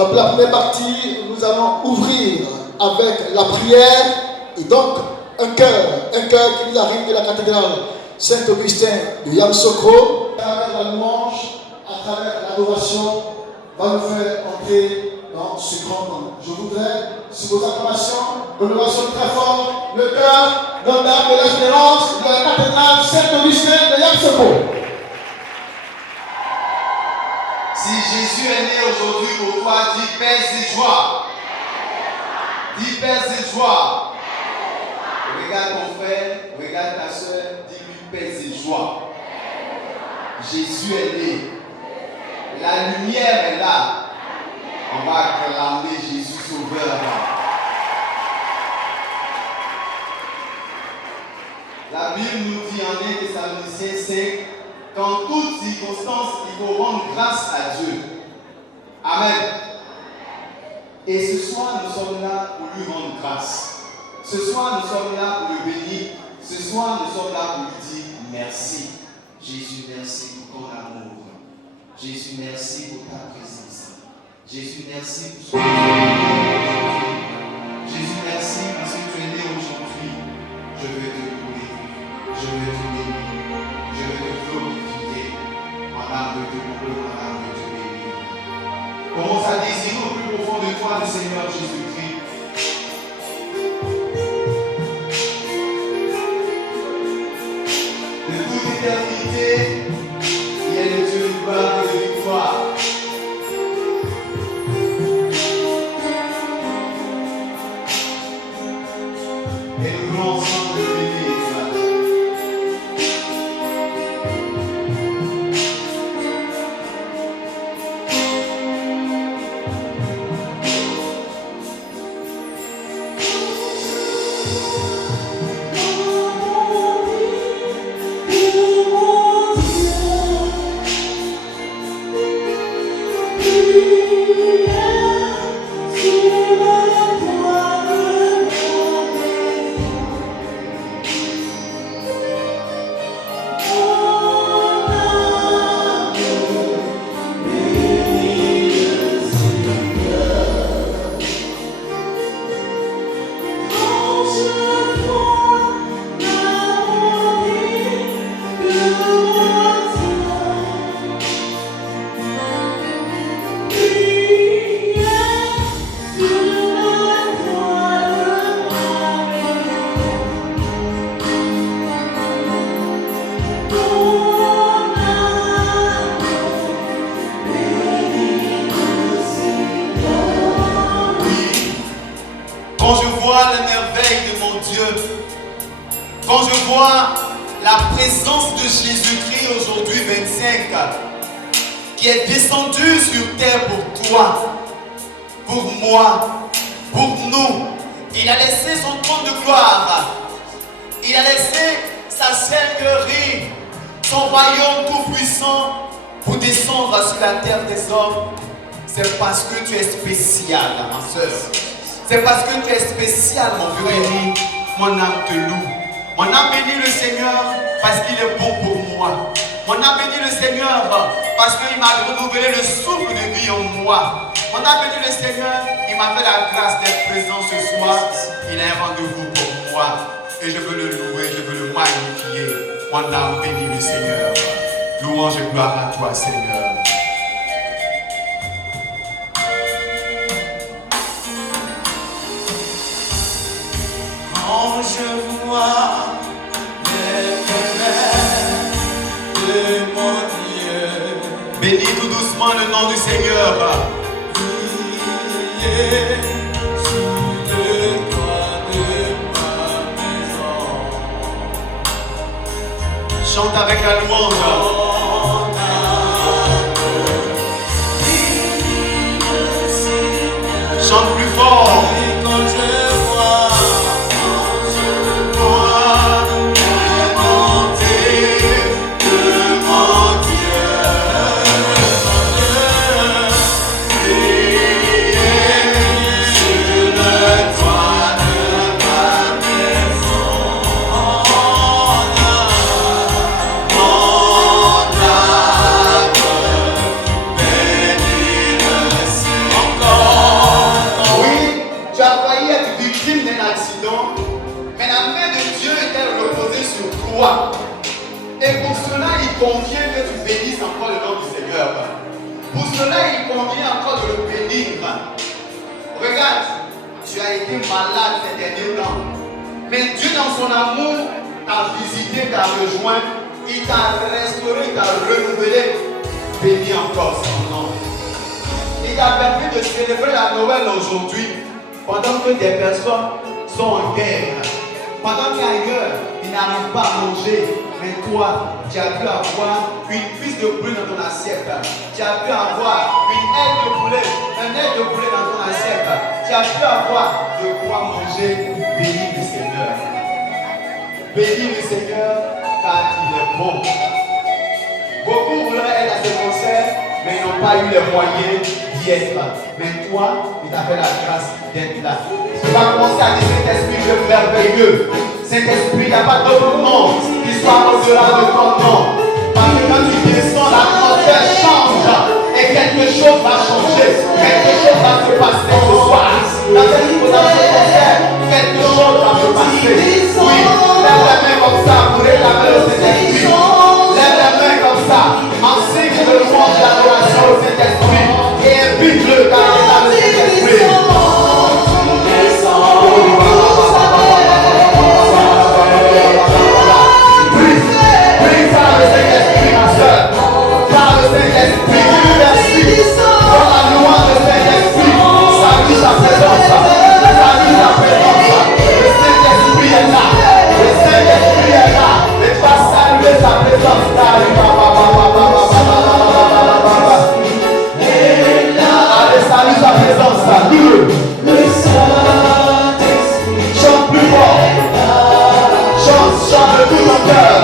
Alors pour la première partie, nous allons ouvrir avec la prière et donc un cœur qui nous arrive de la cathédrale Saint-Augustin de Yamoussoukro. À travers la louange, à travers l'adoration, va nous faire entrer dans ce grand moment. Je voudrais, sur vos acclamations, une ovation très forte, le cœur Notre-Dame de l'Espérance de la cathédrale Saint-Augustin de Yamoussoukro. Si Jésus est né aujourd'hui pour toi, dis paix et joie. Dis paix et joie. Regarde ton frère, regarde ta soeur, dis-lui paix et joie. Jésus est né. La lumière est là. On va acclamer Jésus sauveur. La Bible nous dit en 1 Thessaloniciens 5, qu'en toutes circonstances, il faut rendre grâce à Dieu. Amen. Et ce soir, nous sommes là pour lui rendre grâce. Ce soir, nous sommes là pour le bénir. Ce soir, nous sommes là pour lui dire merci. Jésus, merci pour ton amour. Jésus, merci pour ta présence. Jésus, merci pour ce que tu es aujourd'hui. Jésus, merci parce que tu es né aujourd'hui. Je veux te louer. Je veux te bénir. Je veux te glorifier. Mon âme veut te louer, mon âme veut te bénir. Commence à désirer au plus profond de toi le Seigneur Jésus-Christ. De toute éternité, il est le Dieu de gloire et de victoire. Et nous voulons ensemble le bénir. Quand je vois la présence de Jésus-Christ aujourd'hui 25, qui est descendu sur terre pour toi, pour moi, pour nous, il a laissé son trône de gloire, il a laissé sa seigneurie, son royaume tout puissant pour descendre sur la terre des hommes. C'est parce que tu es spécial, ma soeur. C'est parce que tu es spécial, mon vieux béni. Mon âme te loue. Mon âme bénit le Seigneur parce qu'il est bon pour moi. Mon âme bénit le Seigneur parce qu'il m'a renouvelé le souffle de vie en moi. Mon âme bénit le Seigneur, il m'a fait la grâce d'être présent ce soir. Il a un rendez-vous pour moi. Et je veux le louer, je veux le magnifier. Mon âme bénit le Seigneur. Louange et gloire à toi, Seigneur. Quand je vois les promesses de mon Dieu, bénis tout doucement le nom du Seigneur. Priez sous le toit de ma maison. Chante avec la louange. Chante plus fort. Et quand je vois Oh Tu as été malade ces derniers temps. Mais Dieu, dans son amour, t'a visité, t'a rejoint. Il t'a restauré, il t'a renouvelé. Bénis encore son nom. Il t'a permis de célébrer la Noël aujourd'hui. Pendant que des personnes sont en guerre. Pendant qu'ailleurs, ils n'arrivent pas à manger. Mais toi, tu as pu avoir une cuisse de poulet dans ton assiette. Tu as pu avoir une aile de poulet, un aile de poulet dans ton assiette. Tu as pu avoir de quoi manger. Bénis le Seigneur. Bénis le Seigneur car il est bon. Beaucoup voudraient être à ce concert, mais ils n'ont pas eu les moyens d'y être. Mais toi, il t'a fait la grâce d'être là. Tu vas commencer à dire Saint-Esprit, le merveilleux. Saint-Esprit, il n'y a pas d'autre nom qui soit au-delà de ton nom. Parce que quand tu descends, l'atmosphère change. Et quelque chose va changer. Quelque chose va se passer ce soir. Dans ce concert, quelque chose va se passer. Oui, lève la main comme ça pour réclamer le Saint-Esprit. Lève la main comme ça, en signe de louange et d'adoration au Saint-Esprit. Et invite-le dans l'état de Saint-Esprit. Prie par le Saint-Esprit, ma soeur. Par le Saint-Esprit, dis-lui merci. Dans la louange du Saint-Esprit, salue sa présence. Salue sa présence. Le Saint-Esprit est là. Le Saint-Esprit est là. Et va saluer sa présence. Allez, salue sa présence. Salue. Chante plus fort. Chante de tout ton cœur.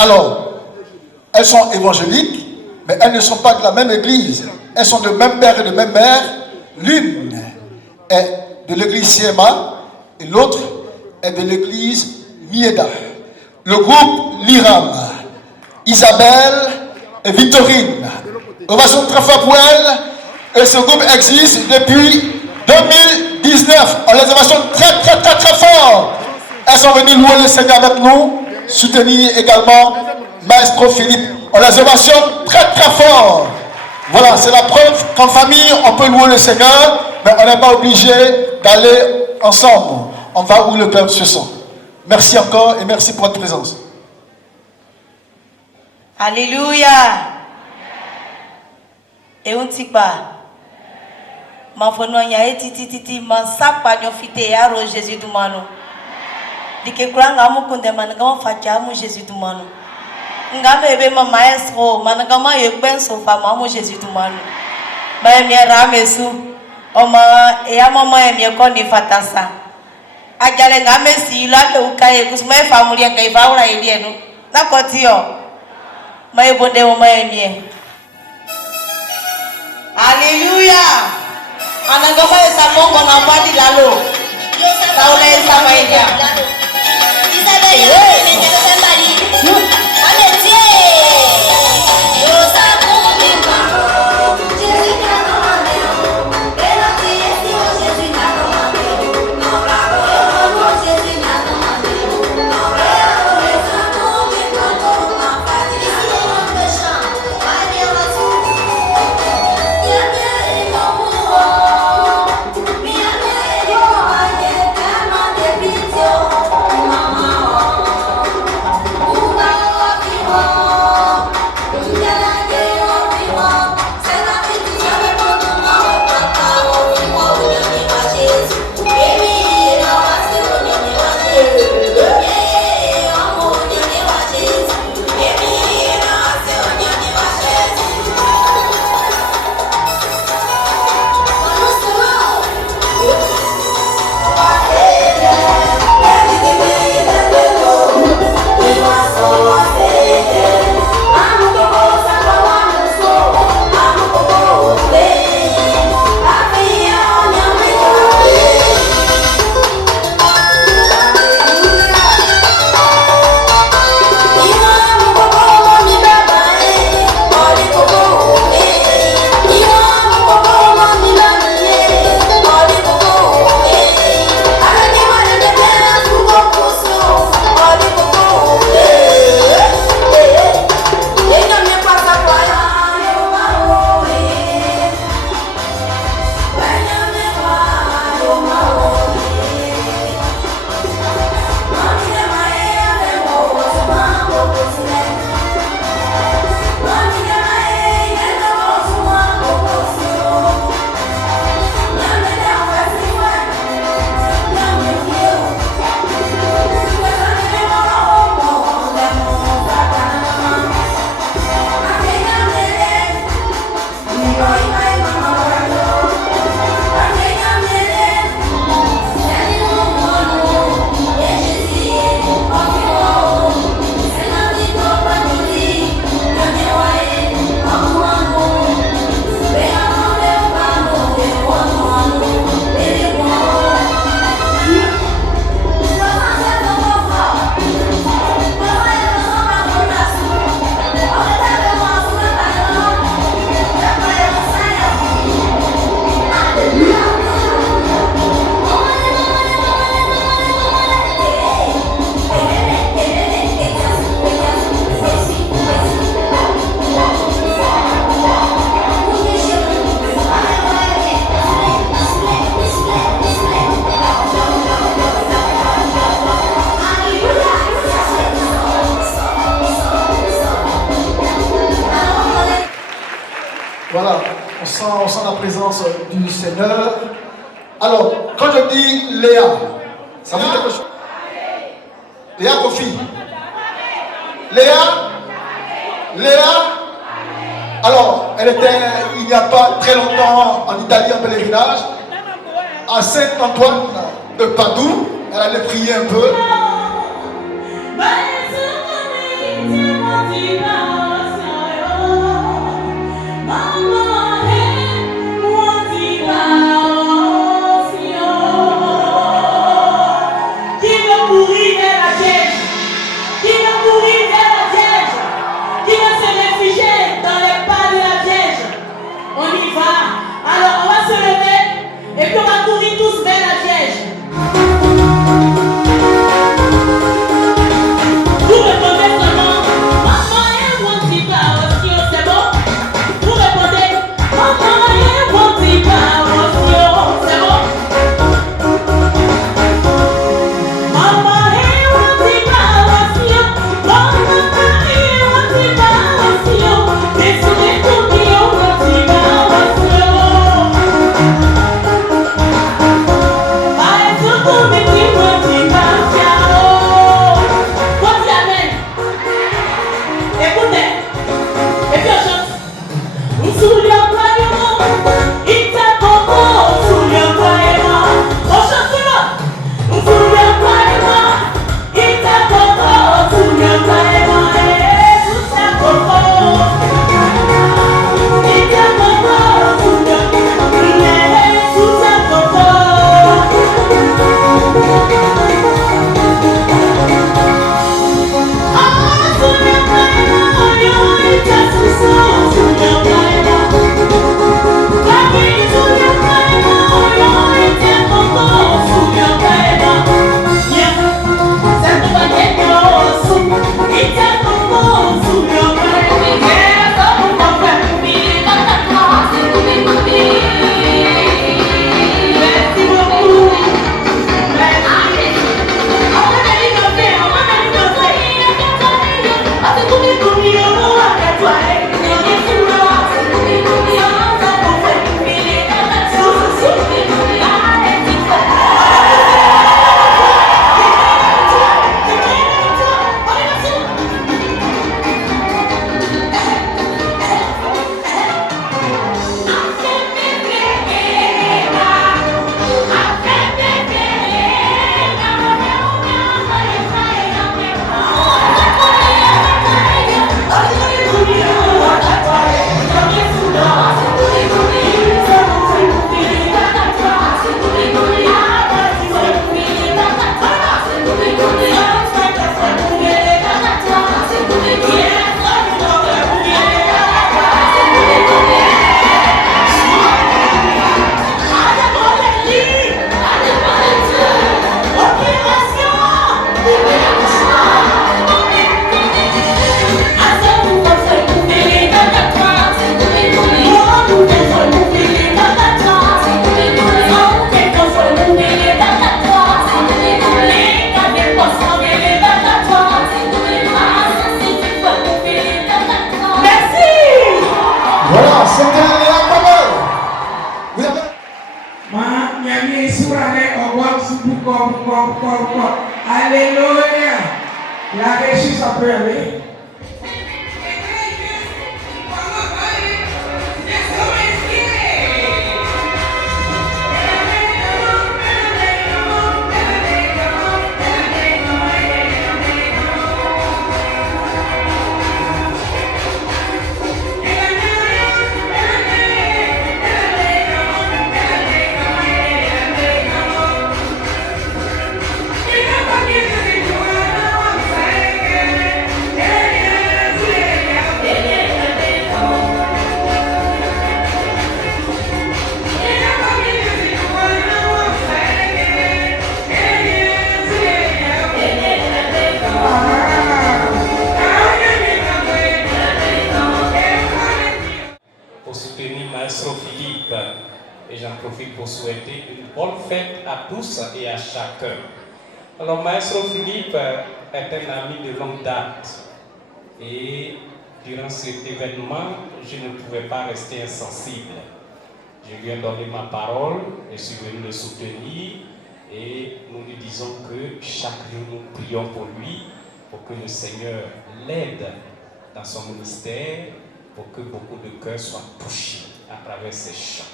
Alors, elles sont évangéliques, mais elles ne sont pas de la même église. Elles sont de même père et de même mère. L'une est de l'église CMA et l'autre est de l'église Mieda. Le groupe Liram, Isabelle et Victorine. Ovation très fort pour elles. Et ce groupe existe depuis 2019. On les ovation très fort. Elles sont venues louer le Seigneur avec nous. Soutenir également Maestro Philippe. On les ovationne très fort. Voilà, c'est la preuve qu'en famille, on peut louer le Seigneur, mais on n'est pas obligé d'aller ensemble. On va où le cœur se sent. Merci encore et merci pour votre présence. Alléluia. Et on t'y pas. Ma fononya et titi ma sapa nyofite ya ro Jésus du mano. Dike kuranga mu kunde managama facha mu Jésus du mano. Ngame ebe ma maestro managama yekbenso fa ma mu Jésus du mano. Ma mi ramesu oma ya mama mi ko ni fatasa. Ajale ngame si la ke ukaye kusme family ngai faula ilienu. Na kotio. Ma ebonde o ma mi. Alléluia. Anagama esa mongo na badi lalo. Saula esa maidia. Minha Voilà, on sent la présence du Seigneur. Alors, quand je dis Léa, ça veut dire quelque chose. Léa Kofi. Léa. Alors, elle était il n'y a pas très longtemps en Italie en pèlerinage, à Saint-Antoine de Padoue. Elle allait prier un peu. Et puis on va courir tous vers la Vierge. Vous répondez seulement Maman, elle want to power, c'est bon? Vous répondez Maman, elle want to power, c'est bon? Maman, elle want to power, maman, elle want to power, décidez tout qui on want to power. Alléluia. La réussite après aller. Et j'en profite pour souhaiter une bonne fête à tous et à chacun. Alors, Maestro Philippe est un ami de longue date et durant cet événement, je ne pouvais pas rester insensible. Je lui ai donné ma parole, je suis venu le soutenir et nous lui disons que chaque jour nous prions pour lui, pour que le Seigneur l'aide dans son ministère, pour que beaucoup de cœurs soient touchés à travers ces chants.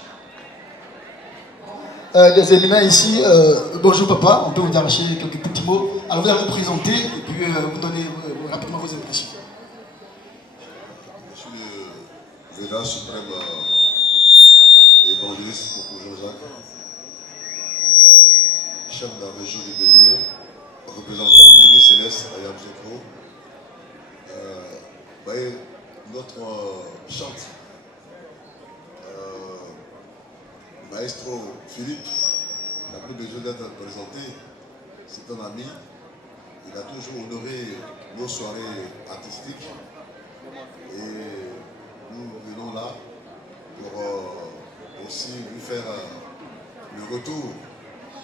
Des éminents ici, bonjour papa, on peut vous arracher quelques petits mots. Alors vous allez vous présenter et puis vous donner rapidement vos impressions. Je suis le Vénat suprême évangéliste pour Jean-Jacques, chef de la région du Bélier, représentant l'Église céleste à Yamsokro. Vous voyez, notre chante, maestro Philippe, n'a plus besoin d'être présenté, c'est un ami. Il a toujours honoré nos soirées artistiques et nous venons là pour aussi lui faire le retour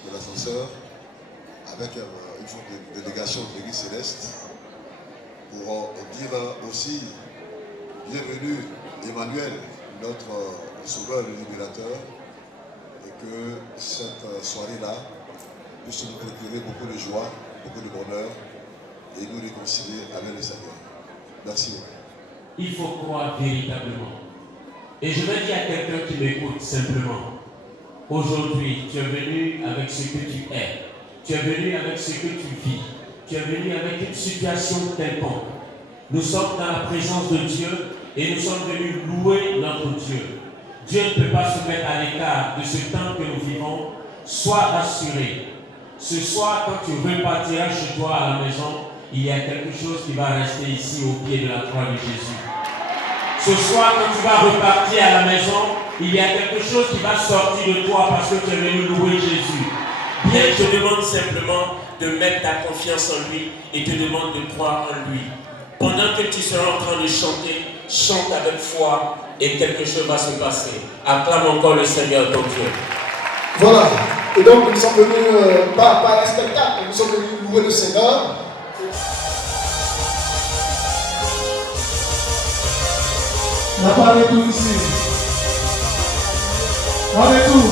de l'ascenseur avec une forme de délégation de l'Église céleste pour dire aussi bienvenue Emmanuel, notre sauveur et libérateur, et que cette soirée-là puisse nous procurer beaucoup de joie, beaucoup de bonheur et nous réconcilier avec le Seigneur. Merci beaucoup. Il faut croire véritablement. Et je vais dire à quelqu'un qui m'écoute simplement, aujourd'hui, tu es venu avec ce que tu es. Tu es venu avec ce que tu vis. Tu es venu avec une situation quelconque. Nous sommes dans la présence de Dieu et nous sommes venus louer notre Dieu. Dieu ne peut pas se mettre à l'écart de ce temps que nous vivons. Sois rassuré. Ce soir, quand tu repartiras chez toi à la maison, il y a quelque chose qui va rester ici au pied de la croix de Jésus. Ce soir, quand tu vas repartir à la maison, il y a quelque chose qui va sortir de toi parce que tu es venu louer Jésus. Bien, je te demande simplement de mettre ta confiance en lui et te demande de croire en lui. Pendant que tu seras en train de chanter, chante avec foi et quelque chose va se passer. Acclame encore le Seigneur ton Dieu. Voilà, et donc nous sommes venus, pas un spectacle, nous sommes venus louer le Seigneur. On n'a pas de tout ici. On est tout.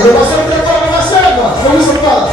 On est passé le temps de la scène, ça vous se passe.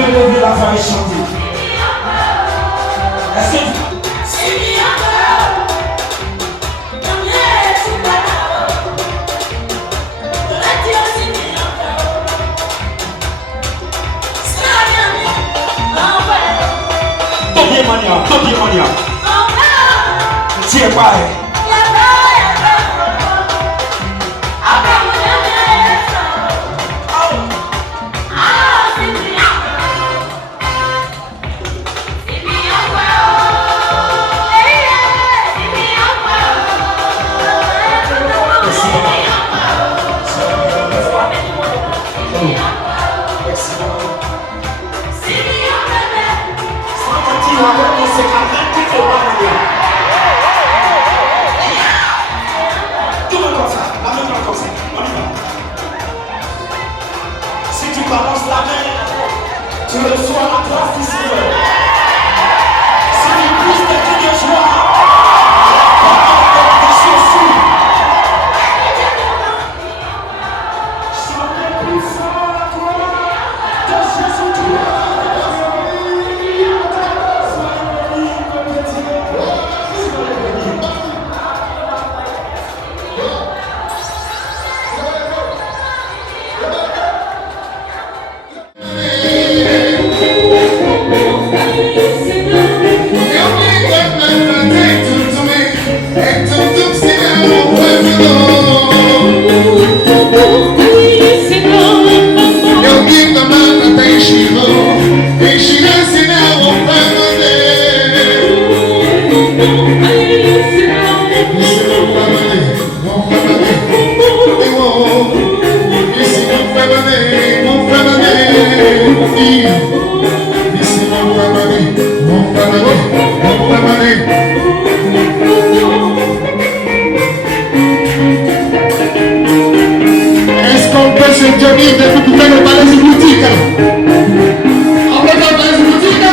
vais lever la voix et chanter. Est-ce que Tobi Mania. Tiens pas. Si tu balances la main, tu reçois la grâce du Seigneur. Si tu pousses tes cris de joie, je suis ici. Soyez plus fort à toi, que Jésus tu Est-ce qu'on peut se tenir de tout le palais de boutique? On peut dans les boutiques?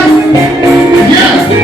Yeah!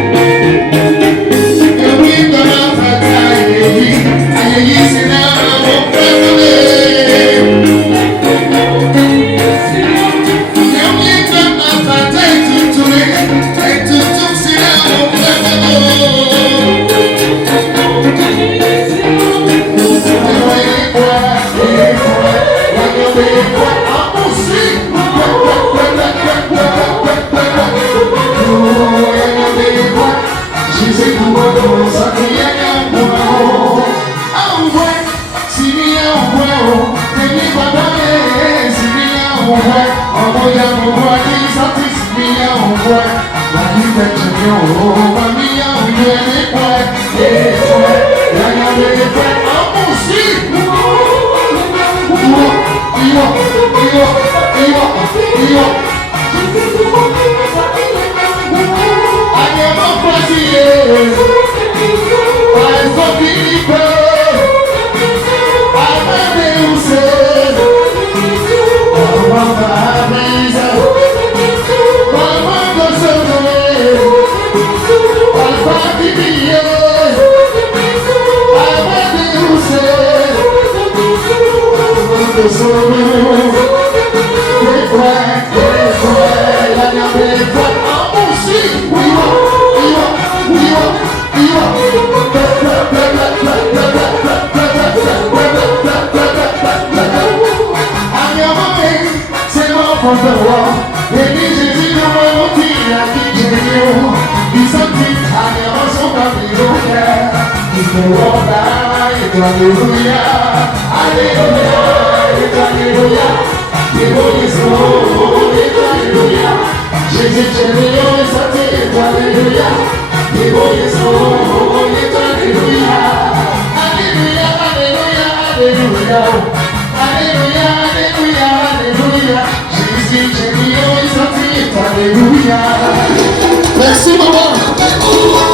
Merci maman.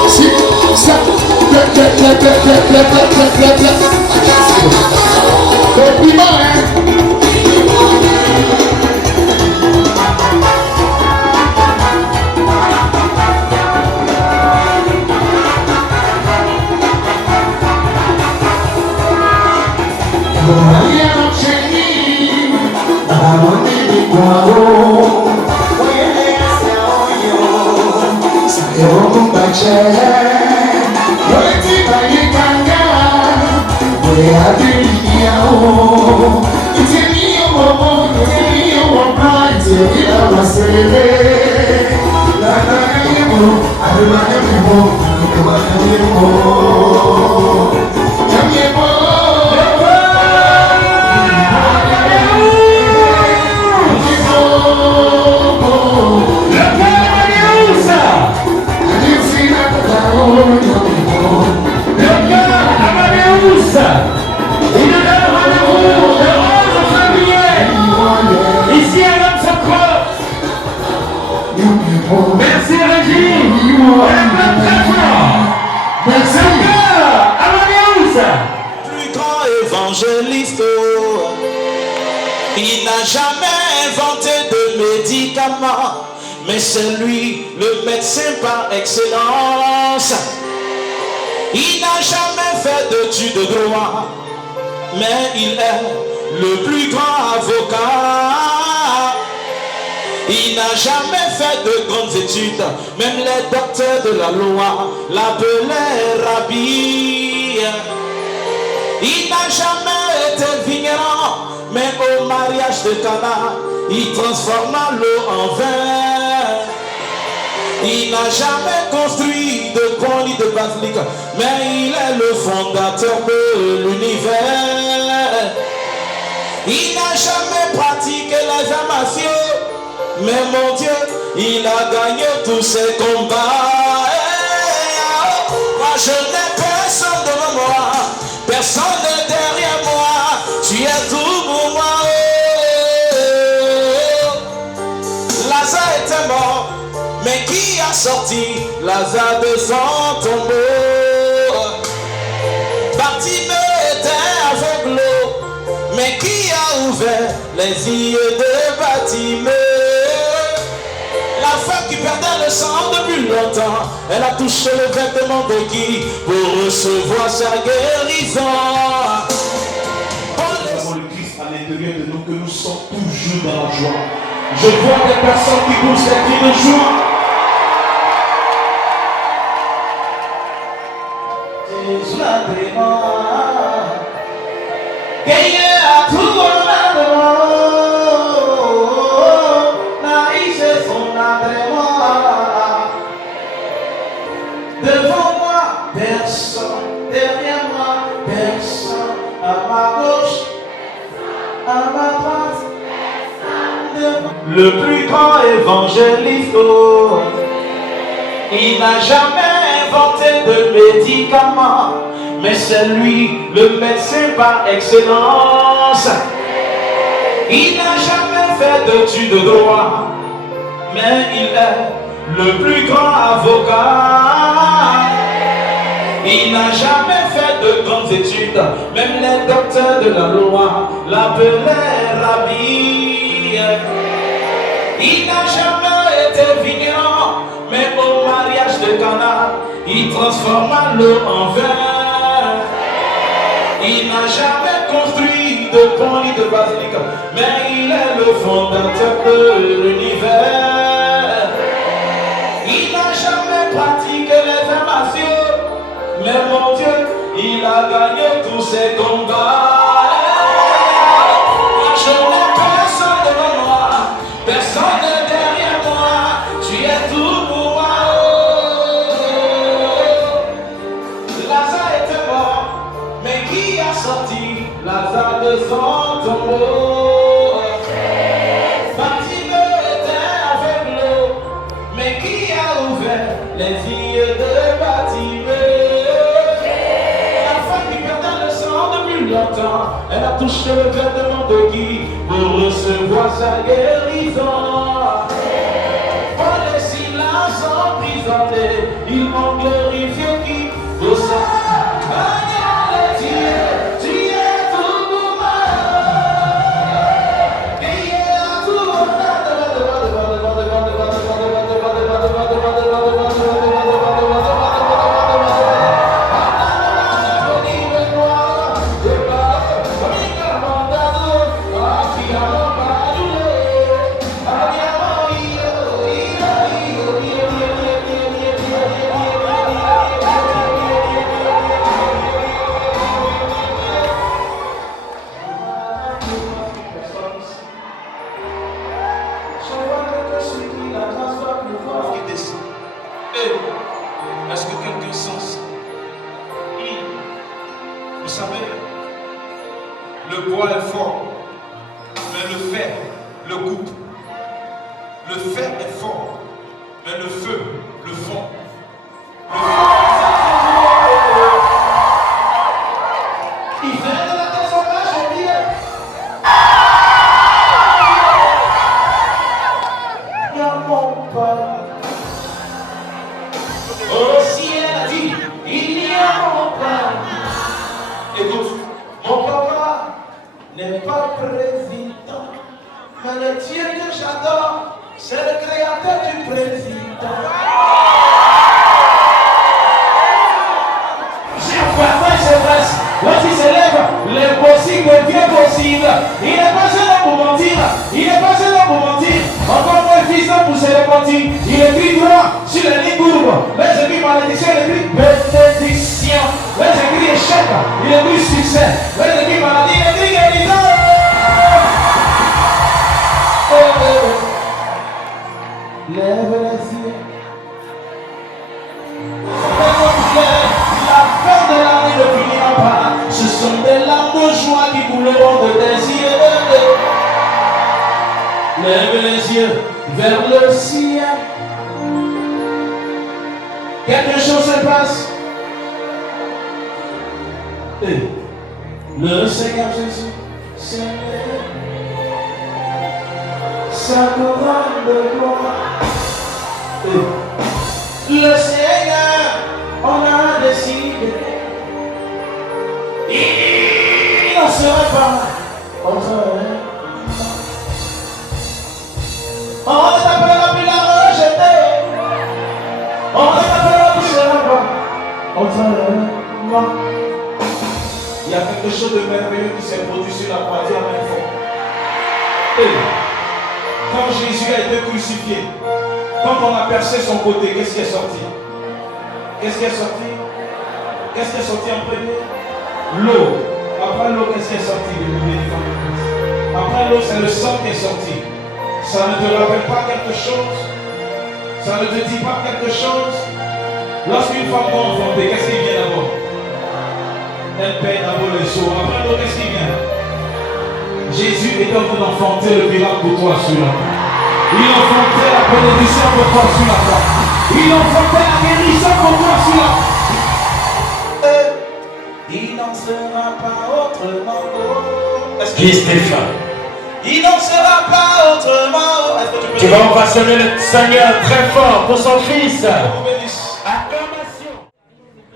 Si ça, compliment, hein. Compliment. Merci Régine. Très fort. Merci. Amanius. Plus grand évangéliste, il n'a jamais inventé de médicaments, mais c'est lui le médecin par excellence. Il n'a jamais fait d'études de droit, mais il est le plus grand avocat. Il n'a jamais fait de grandes études, même les docteurs de la loi l'appelaient Rabbi. Il n'a jamais été vigneron, mais au mariage de Cana, il transforma l'eau en vin. Il n'a jamais construit de pont ni de basilique, mais il est le fondateur de l'univers. Il n'a jamais pratiqué les arts martiaux, mais mon Dieu, il a gagné tous ses combats. Moi je n'ai personne devant moi, personne derrière moi, tu es tout pour moi. Lazare était mort, mais qui a sorti Lazare de son tombeau? Bartimée était aveugle, mais qui a ouvert les yeux de Bartimée? La femme qui perdait le sang depuis longtemps, elle a touché le vêtement de qui pour recevoir sa guérison. Nous avons le Christ à l'intérieur de nous, que nous sommes toujours dans la joie. Je vois des personnes qui poussent des cris de joie. Jésus a gagné à tout le devant moi, personne, derrière moi, personne, à ma gauche, à ma droite, le plus grand évangéliste, il n'a jamais inventé de médicaments, mais c'est lui le médecin par excellence. Il n'a jamais fait d'études de droit, mais il est le plus grand avocat. Il n'a jamais fait de grandes études, même les docteurs de la loi l'appelaient Rabbi. Il n'a jamais été vigneron, mais au mariage de Cana, il transforma l'eau en vin. Il n'a jamais construit de pont ni de basilique, mais il est le fondateur de l'univers. Il n'a jamais pratiqué les arts martiaux, mais mon Dieu, il a gagné tous ses combats. Moi je n'ai personne devant moi, personne derrière moi, tu es tout pour moi. Lazare était mort, mais qui a sorti Lazare de son tombeau? Les yeux de Bartimée. La femme qui perdait le sang depuis longtemps, elle a touché le vêtement de qui pour recevoir sa guérison. Paul et Silas emprisonnés, ils m'ont glorifié qui pour ça. Tu es tout pour moi. Et il est tout pour moi. Est-ce que quelqu'un sent ça? Vous savez, le bois est fort, mais le fer le coupe. Le fer est fort, mais le feu le fond. Il vient de la terre sauvage au pied. Il y a un mot. pas. Oh, si elle a dit, il n'y a pas. Écoute, mon papa n'est pas président, mais le Dieu que j'adore, c'est le créateur du président. Parfois il se dresse, lorsqu'il se lève, l'impossible devient possible. Il n'est pas seul pour mentir, il n'est pas seul pour mentir. Encore moins fils pour se repentir. Il écrit droit sur les lignes courbes. Les écrits malédiction, il écrit bénédiction. Les écrits échec, il écrit succès. Les écrits maladie, il écrit guérison. Lève les yeux. La fin de l'année ne finira pas. Ce sont des larmes de joie qui couleront de tes yeux. Lève les yeux vers le ciel. Quelque chose se passe. Et le Seigneur Jésus s'est levé. Sa couronne de gloire. Et le Seigneur, on a décidé. Il n'en sera pas autrement. On ne t'appellera plus la rejetée. On ne t'appellera plus la autrement. Il y a quelque chose de merveilleux qui s'est produit sur la troisième fois. Et quand Jésus a été crucifié, quand on a percé son côté, qu'est-ce qui est sorti? Qu'est-ce qui est sorti? Qu'est-ce qui est sorti en premier? L'eau. Après l'eau, qu'est-ce qui est sorti de l'éléphant de Christ? Après l'eau, c'est le sang qui est sorti. Ça ne te rappelle pas quelque chose? Ça ne te dit pas quelque chose? Lorsqu'une femme va enfanter, qu'est-ce qui vient d'abord? Elle paye d'abord les eaux. Après l'eau, qu'est-ce qui vient? Jésus est en train d'enfanter le miracle pour toi sur la terre. Il enfantait la bénédiction pour toi sur la terre. Il enfantait la guérison pour toi sur la terre. Il n'en sera pas autrement. Qui est Stéphane? Il n'en sera pas autrement. Tu vas ovationner le Seigneur très fort pour son fils.